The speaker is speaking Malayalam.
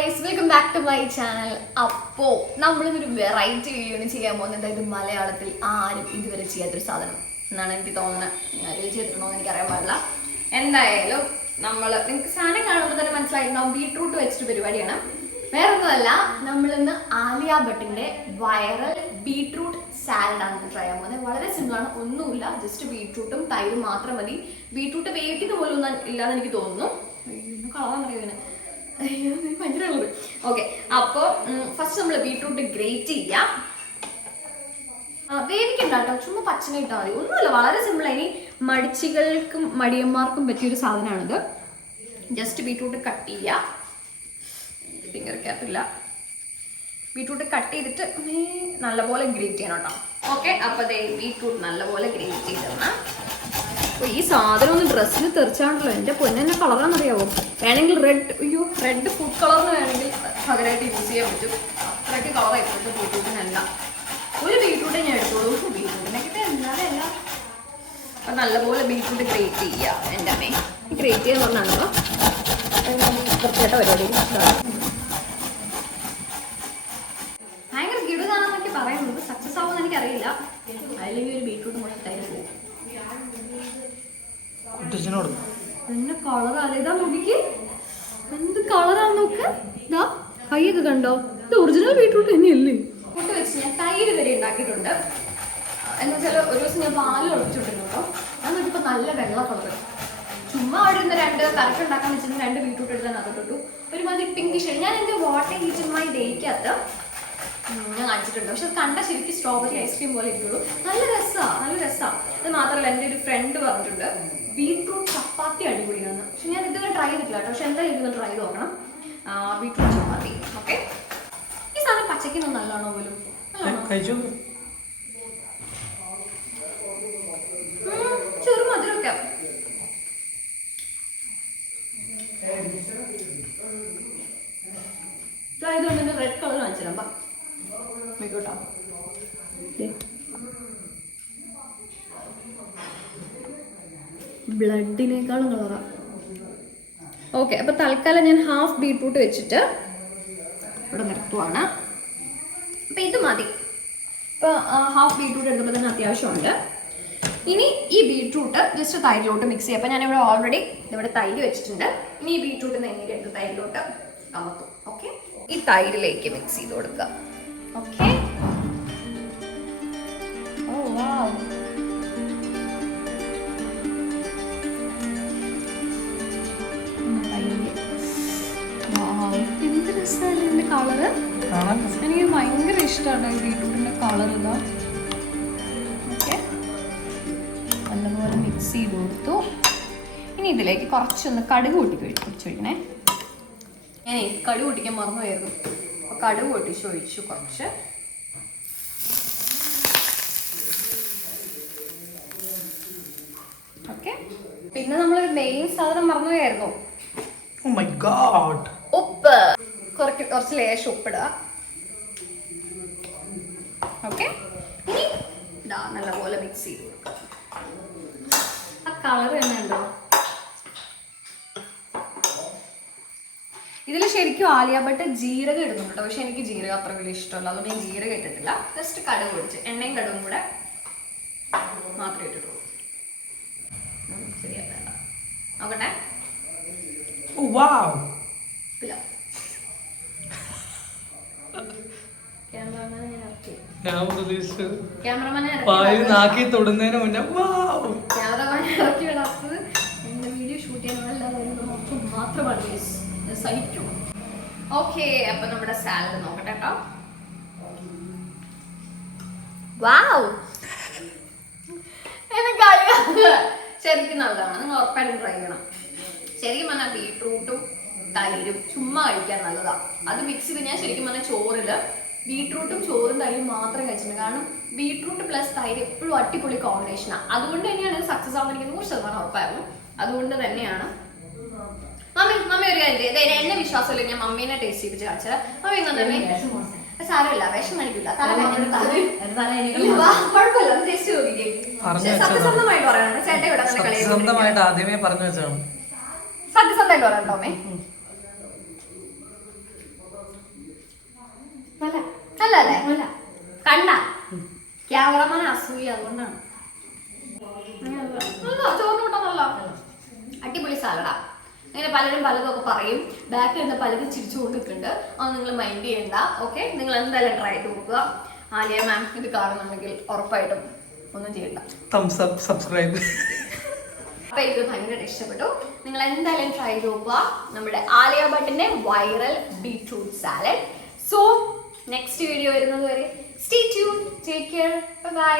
Guys, welcome back to my channel. അപ്പോൾ നമ്മളിന്നൊരു വെറൈറ്റി വീഡിയോ ആണ് ചെയ്യാൻ പോകുന്നത്. ഇത് മലയാളത്തിൽ ആരും ഇതുവരെ ചെയ്യാത്തൊരു സാധനം എന്നാണ് എനിക്ക് തോന്നുന്നത്. ആരെങ്കിലും ചെയ്തിട്ടുണ്ടോ എന്ന് എനിക്കറിയാൻ പാടില്ല. എന്തായാലും നിങ്ങൾക്ക് സാധനം കാണുമ്പോൾ തന്നെ മനസ്സിലായിട്ടുണ്ടാവും, ബീട്രൂട്ട് വെച്ചിട്ട് പരിപാടിയാണ്. വേറെ ഒന്നുമല്ല, നമ്മളിന്ന് ആലിയ ഭട്ടിന്റെ വൈറൽ ബീട്രൂട്ട് സാലഡാണ് ട്രൈ ചെയ്യാൻ പോകുന്നത്. വളരെ സിമ്പിളാണ്, ഒന്നുമില്ല, ജസ്റ്റ് ബീട്രൂട്ടും തൈരും മാത്രം മതി. ബീട്രൂട്ട് വേവിക്കുന്ന പോലും ഒന്നും ഇല്ലാന്ന് എനിക്ക് തോന്നുന്നു. കളറാൻ അറിയുന്നത് ഭയങ്കര ഉള്ളത്. ഓക്കെ, അപ്പോൾ ഫസ്റ്റ് നമ്മൾ ബീട്രൂട്ട് ഗ്രേറ്റ് ചെയ്യാം. വേവിക്കണ്ട കേട്ടോ, ചുമ്മാ പച്ചന ഇട്ടാൽ മതി, ഒന്നുമില്ല, വളരെ സിമ്പിളാണ്. ഇനി മടിച്ചികൾക്കും മടിയന്മാർക്കും പറ്റിയൊരു സാധനമാണിത്. ജസ്റ്റ് ബീട്രൂട്ട് കട്ട് ചെയ്യുക, ഫിംഗർ ക്യാപ്പില്ല, ബീട്രൂട്ട് കട്ട് ചെയ്തിട്ട് നല്ലപോലെ ഗ്രേറ്റ് ചെയ്യണം കേട്ടോ. ഓക്കെ, അപ്പോൾ അതേ ബീട്രൂട്ട് നല്ലപോലെ ഗ്രേറ്റ് ചെയ്തിടണം. അപ്പോൾ ഈ സാധനം ഒന്ന് ഡ്രസ്സിന് തെറിച്ചാണല്ലോ, എൻ്റെ പൊന്നെ കളറാണെന്നറിയാവോ. വേണമെങ്കിൽ റെഡ് ഫുഡ് കളറിന് വേണമെങ്കിൽ പകരമായിട്ട് യൂസ് ചെയ്യാൻ പറ്റും. അത്രയ്ക്ക് കളറാണ് ഇപ്പോഴത്തെ ബീട്രൂട്ടിനല്ല. ഒരു ബീട്രൂട്ടേ ഞാൻ എടുത്തോളൂ, ബീട്രൂട്ടിനൊക്കെ എന്തായാലും. അപ്പം നല്ലപോലെ ബീട്രൂട്ട് ഗ്രേറ്റ് ചെയ്യുക. എൻ്റെ അമ്മേ ഗ്രേറ്റ് ചെയ്യാൻ പറഞ്ഞാണല്ലോ കുറച്ചേട്ട പരിപാടി. ഭയങ്കര ഗിടുതാണെന്നൊക്കെ പറയുന്നത്, സക്സസ് ആവുമെന്ന് എനിക്കറിയില്ല. അല്ലെങ്കിൽ ഒരു ബീട്രൂട്ട് കുറച്ച് തൈര് പോകും. എന്നെ കളറാണ്, ഇതാ നോക്കിക്ക് എന്ത് കളറാണ് നോക്ക്. ഇതാ കൈയൊക്കെ കണ്ടോ, ഇത് ഒറിജിനൽ ബീട്രൂട്ട് തന്നെയല്ലേ. കൂട്ട് വെച്ച് ഞാൻ തൈര് വരെ ഉണ്ടാക്കിയിട്ടുണ്ട്. എന്ന് വെച്ചാൽ ഒരു ദിവസം ഞാൻ പാല് ഒളിച്ചിട്ടുണ്ട് കേട്ടോ. ഞാൻ നോക്കിയപ്പോൾ നല്ല വെള്ള കളർ. ചുമ്മാ അവിടെ ഇരുന്ന് രണ്ട് കറക്റ്റ് ഉണ്ടാക്കാൻ വെച്ചിട്ട് രണ്ട് ബീട്രൂട്ട് എടുത്താൽ അകത്തോട്ടു ഒരുമാതിരി പിങ്ക് ഷെയ്ഡ്. ഞാൻ എൻ്റെ വാട്ടർ ഹീറ്ററുമായി ഡേക്കകത്ത് ഞാൻ കാണിച്ചിട്ടുണ്ട്. പക്ഷെ അത് കണ്ട ശരിക്കും സ്ട്രോബെറി ഐസ്ക്രീം പോലെ ഇരിക്കുള്ളൂ. നല്ല രസമാണ്. അത് മാത്രമല്ല, എൻ്റെ ഒരു ഫ്രണ്ട് പറഞ്ഞിട്ടുണ്ട് ബീട്രൂട്ട് ചപ്പാത്തി അടിപൊളിയാണ്. പക്ഷെ ഞാൻ ഇതുവരെ ട്രൈ ചെയ്തിട്ടില്ല കേട്ടോ. പക്ഷെ എന്തായാലും ഇതൊന്ന് ട്രൈ ചെയ്ത് നോക്കണം, ബീട്രൂട്ട് ചപ്പാത്തി. ഓക്കെ, ഈ സാധനം പച്ചയ്ക്കൊന്നും നല്ലതാണോ പോലും, ചെറു മധുരമൊക്കെ. ഇതായതുകൊണ്ട് തന്നെ റെഡ് കളർ കാണിച്ചു തരാം. കേട്ടോ, ബ്ലഡിനേക്കാളും കളറാണ്. ഓക്കെ, അപ്പോൾ തൽക്കാലം ഞാൻ ഹാഫ് ബീട്രൂട്ട് വെച്ചിട്ട് ഇവിടെ നിർത്തുവാണ്. അപ്പം ഇത് മതി. ഇപ്പോൾ ഹാഫ് ബീട്രൂട്ട് എടുക്കുമ്പോൾ തന്നെ അത്യാവശ്യമുണ്ട്. ഇനി ഈ ബീട്രൂട്ട് ജസ്റ്റ് തൈരിലോട്ട് മിക്സ് ചെയ്യാം. അപ്പോൾ ഞാനിവിടെ ഓൾറെഡി ഇവിടെ തൈര് വെച്ചിട്ടുണ്ട്. ഇനി ഈ ബീട്രൂട്ട് നേരെ എടുത്ത് തൈരിലോട്ട് കമത്തും. ഓക്കെ, ഈ തൈരിലേക്ക് മിക്സ് ചെയ്ത് കൊടുക്കുക. ഓക്കെ, ഓ വാവ്, എന്ത് രസമല്ലേ ഇതിന്റെ കളറ്. എനിക്ക് ഭയങ്കര ഇഷ്ടമാണ് ഈ ബീട്രൂട്ടിന്റെ കളർ. ഇതാ ഓക്കെ, നല്ലപോലെ മിക്സ് ചെയ്ത് കൊടുത്തു. ഇനി ഇതിലേക്ക് കുറച്ചൊന്ന് കടുക് പൊട്ടിച്ചൊഴിക്കണേ. ഞാനേ കടുക് പൊട്ടിക്കാൻ മറന്നുപോയിരുന്നു. അപ്പോൾ കടുക് പൊട്ടിച്ചൊഴിച്ചു കുറച്ച്. ഓക്കെ, പിന്നെ നമ്മളൊരു മെയിൻ സാധനം മറന്നുപോയായിരുന്നു, ഉപ്പ്. കുറച്ച് ലേശം ഉപ്പിടുക. ഓക്കെ, ഇനി ഇതാ നല്ലപോലെ മിക്സ് ചെയ്ത് കൊടുക്കുക. ആ കളർ തന്നെ ഉണ്ടോ. ഇതിൽ ശരിക്കും ആലിയ ഭട്ട് ജീരകം ഇടുന്നുണ്ട്, പക്ഷെ എനിക്ക് ജീരകം അത്ര വലിയ ഇഷ്ടമല്ല, അതുകൊണ്ട് ഞാൻ ജീരകം ഇട്ടിട്ടില്ല. ജസ്റ്റ് കടുക് പൊടിച്ച് എണ്ണയും കടുകും കൂടെ മാത്രമേ ഇട്ടിട്ടുള്ളൂ. ശരിയാ, നോക്കട്ടെ. ക്യാമറമാനെ ഇറക്കി വിടാത്തത് എന്റെ വീഡിയോ ഷൂട്ട് ചെയ്യാനുള്ള മാത്രമാണ് സഹിക്കും. ഓക്കെ, അപ്പൊ നമ്മുടെ സാലഡ് നോക്കട്ടെ കേട്ടോ. വാവ്, ശരിക്കും നല്ലതാണ്. നിങ്ങൾ ഉറപ്പായിട്ടും ട്രൈ ചെയ്യണം. ശരിക്കും പറഞ്ഞാൽ ബീട്രൂട്ടും തൈരും ചുമ്മാ കഴിക്കാൻ നല്ലതാണ്. അത് മിക്സ് ചെയ്ത് ഞാൻ ശരിക്കും പറഞ്ഞാൽ ചോറില് ബീട്രൂട്ടും ചോറും തൈരും മാത്രം കഴിച്ചിട്ടുണ്ട്. കാരണം ബീട്രൂട്ട് പ്ലസ് തൈര് എപ്പോഴും അടിപൊളി കോമ്പിനേഷനാണ്. അതുകൊണ്ട് തന്നെയാണ് സക്സസ് ആവുന്ന എനിക്ക് 100% ഉറപ്പായിരുന്നു. അതുകൊണ്ട് തന്നെയാണ് മമ്മി ഒരു കാര്യം എന്നെ വിശ്വാസമില്ല, ഞാൻ മമ്മീനെ ടേസ്റ്റ് ചെയ്യിപ്പിച്ച് കാണിച്ചത്. മമ്മി ഇങ്ങനെ സാരമില്ല, വിഷം കാണിക്കില്ല, കുഴപ്പമില്ല, ടേസ്റ്റ് ചോദിക്കേ. സത്യസന്ധമായിട്ട് പറയണം, ചേട്ടൻ ഇവിടെ സത്യസന്ധമായിട്ട് പറയണ്ടോ അമ്മേ. കൊള്ളല്ലേ കണ്ട ക്യാമറമാൻ അസൂയ അതുകൊണ്ടാണ്. ചോറിന് കൂട്ടാന്നല്ല, അടിപൊളി സാലഡാ. അങ്ങനെ പലരും പലതൊക്കെ പറയും, ബാക്കിൽ നിന്ന് പലരും ചിരിച്ചുകൊണ്ട് നിൽക്കുന്നുണ്ട്. അത് നിങ്ങൾ മൈൻഡ് ചെയ്യണ്ട. ഓക്കെ, നിങ്ങൾ എന്തായാലും ട്രൈ ചെയ്ത് നോക്കുക. ആലിയ മാം ഇത് കാണുന്നുണ്ടെങ്കിൽ ഉറപ്പായിട്ടും ഒന്നും ചെയ്യണ്ട, തംസ് അപ്പ്, സബ്സ്ക്രൈബ്. അപ്പൊ എനിക്ക് ഭയങ്കര ഇഷ്ടപ്പെട്ടു. നിങ്ങൾ എന്തായാലും ട്രൈ ചെയ്ത് നോക്കുക നമ്മുടെ ആലിയ ഭട്ടിന്റെ viral beetroot salad. So next video വരുന്നത് വരെ stay tune, take care, by.